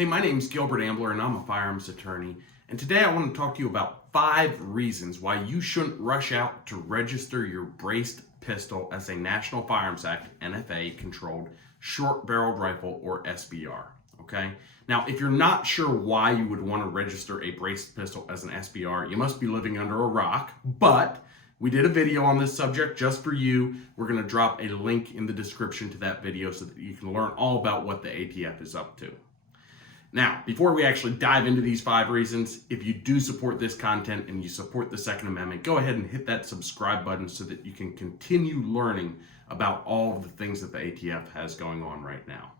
Hey, my name's Gilbert Ambler and I'm a firearms attorney. And today I want to talk to you about 5 reasons why you shouldn't rush out to register your braced pistol as a National Firearms Act NFA controlled short barreled rifle or SBR. Okay? Now, if you're not sure why you would want to register a braced pistol as an SBR, you must be living under a rock, but we did a video on this subject just for you. We're going to drop a link in the description to that video so that you can learn all about what the ATF is up to. Now, before we actually dive into these 5 reasons, if you do support this content and you support the Second Amendment, go ahead and hit that subscribe button so that you can continue learning about all of the things that the ATF has going on right now.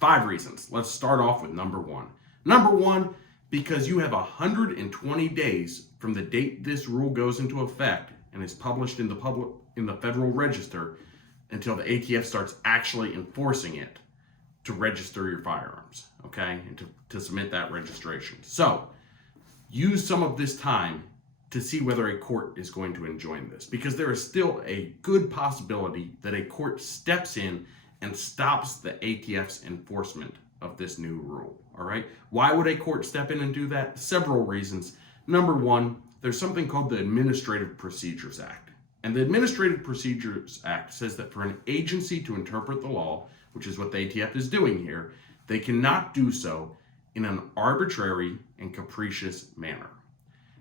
5 reasons. Let's start off with number 1. Number 1, because you have 120 days from the date this rule goes into effect and is published in the Federal Register until the ATF starts actually enforcing it to register your firearms, okay, and to submit that registration. So use some of this time to see whether a court is going to enjoin this, because there is still a good possibility that a court steps in and stops the ATF's enforcement of this new rule, all right? Why would a court step in and do that? Several reasons. Number 1, there's something called the Administrative Procedures Act. And the Administrative Procedures Act says that for an agency to interpret the law, which is what the ATF is doing here, they cannot do so in an arbitrary and capricious manner.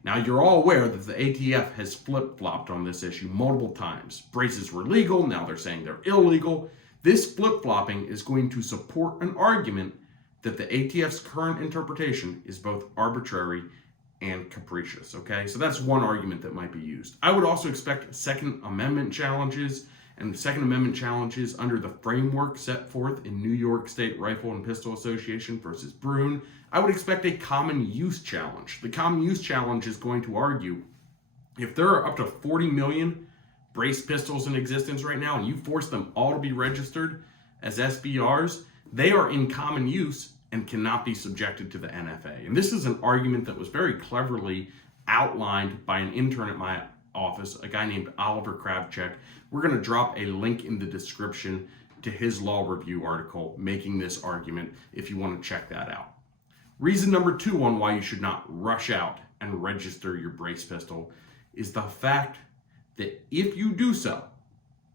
Now, you're all aware that the ATF has flip-flopped on this issue multiple times. Braces were legal, now they're saying they're illegal. This flip-flopping is going to support an argument that the ATF's current interpretation is both arbitrary and capricious, okay? So that's one argument that might be used. I would also expect Second Amendment challenges and Second Amendment challenges under the framework set forth in New York State Rifle and Pistol Association versus Brune. I would expect a common use challenge. The common use challenge is going to argue if there are up to 40 million braced pistols in existence right now and you force them all to be registered as SBRs, they are in common use and cannot be subjected to the NFA. And this is an argument that was very cleverly outlined by an intern at my office, a guy named Oliver Kravchuk. We're going to drop a link in the description to his law review article making this argument if you want to check that out. Reason number 2 on why you should not rush out and register your brace pistol is the fact that if you do so,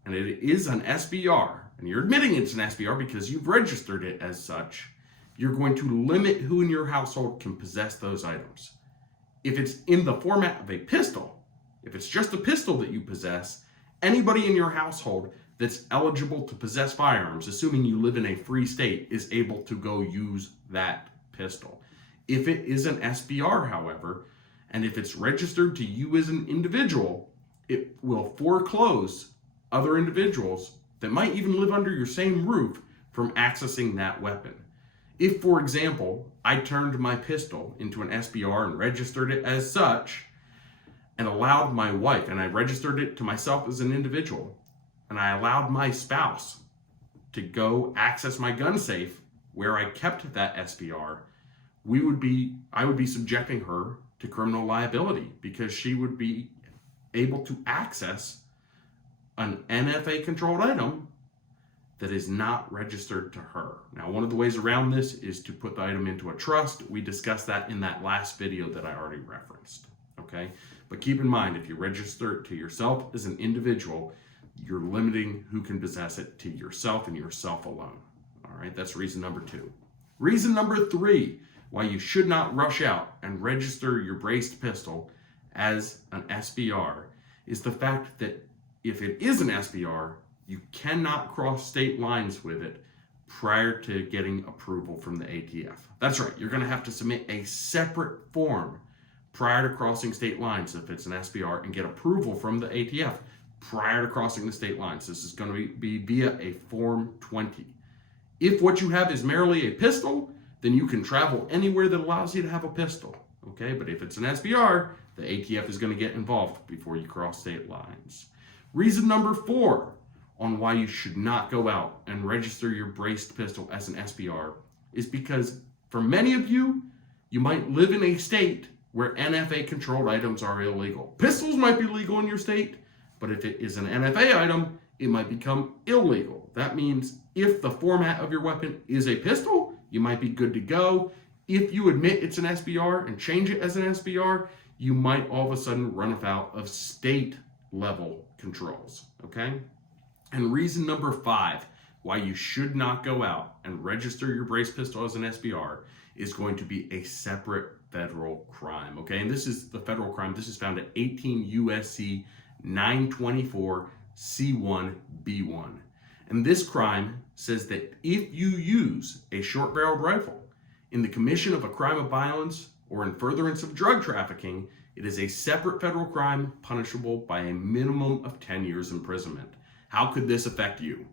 and it is an SBR, and you're admitting it's an SBR because you've registered it as such, you're going to limit who in your household can possess those items. If it's in the format of a pistol, if it's just a pistol that you possess, anybody in your household that's eligible to possess firearms, assuming you live in a free state, is able to go use that pistol. If it is an SBR, however, and if it's registered to you as an individual, it will foreclose other individuals that might even live under your same roof from accessing that weapon. If, for example, I turned my pistol into an SBR and registered it as such, and allowed my wife, and I registered it to myself as an individual, and I allowed my spouse to go access my gun safe where I kept that SBR, I would be subjecting her to criminal liability because she would be able to access an NFA controlled item that is not registered to her. Now, one of the ways around this is to put the item into a trust. We discussed that in that last video that I already referenced, okay? But keep in mind, if you register it to yourself as an individual, you're limiting who can possess it to yourself and yourself alone. All right, that's reason number 2. Reason number 3, why you should not rush out and register your braced pistol as an SBR is the fact that if it is an SBR, you cannot cross state lines with it prior to getting approval from the ATF. That's right, you're gonna have to submit a separate form prior to crossing state lines if it's an SBR and get approval from the ATF prior to crossing the state lines. This is going to be via a Form 20. If what you have is merely a pistol, then you can travel anywhere that allows you to have a pistol, okay? But if it's an SBR, the ATF is going to get involved before you cross state lines. Reason number 4 on why you should not go out and register your braced pistol as an SBR is because for many of you, you might live in a state where NFA controlled items are illegal. Pistols might be legal in your state, but if it is an NFA item, it might become illegal. That means if the format of your weapon is a pistol, you might be good to go. If you admit it's an SBR and change it as an SBR, you might all of a sudden run afoul of state level controls, okay? And reason number 5 why you should not go out and register your brace pistol as an SBR is going to be a separate federal crime, okay? And this is the federal crime. This is found at 18 USC 924 C1B1. And this crime says that if you use a short-barreled rifle in the commission of a crime of violence or in furtherance of drug trafficking, it is a separate federal crime punishable by a minimum of 10 years imprisonment. How could this affect you?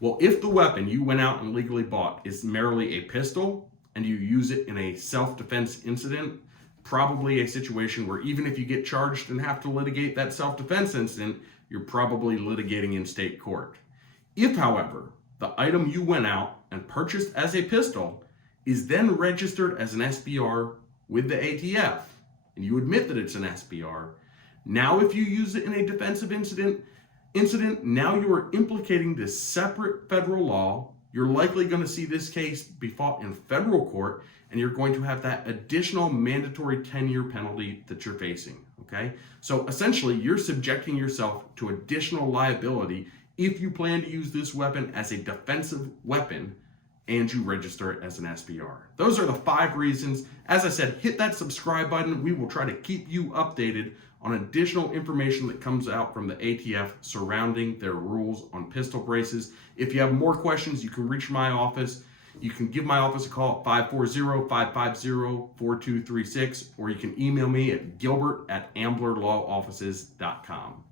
Well, if the weapon you went out and legally bought is merely a pistol and you use it in a self-defense incident, probably a situation where even if you get charged and have to litigate that self-defense incident, you're probably litigating in state court. If, however, the item you went out and purchased as a pistol is then registered as an SBR with the ATF, and you admit that it's an SBR, now if you use it in a defensive incident, now you are implicating this separate federal law. You're likely going to see this case be fought in federal court, and you're going to have that additional mandatory 10-year penalty that you're facing, okay? So essentially, you're subjecting yourself to additional liability if you plan to use this weapon as a defensive weapon and you register it as an SBR. Those are the 5 reasons. As I said, hit that subscribe button. We will try to keep you updated on additional information that comes out from the ATF surrounding their rules on pistol braces. If you have more questions, you can reach my office. You can give my office a call at 540-550-4236, or you can email me at gilbert@amblerlawoffices.com.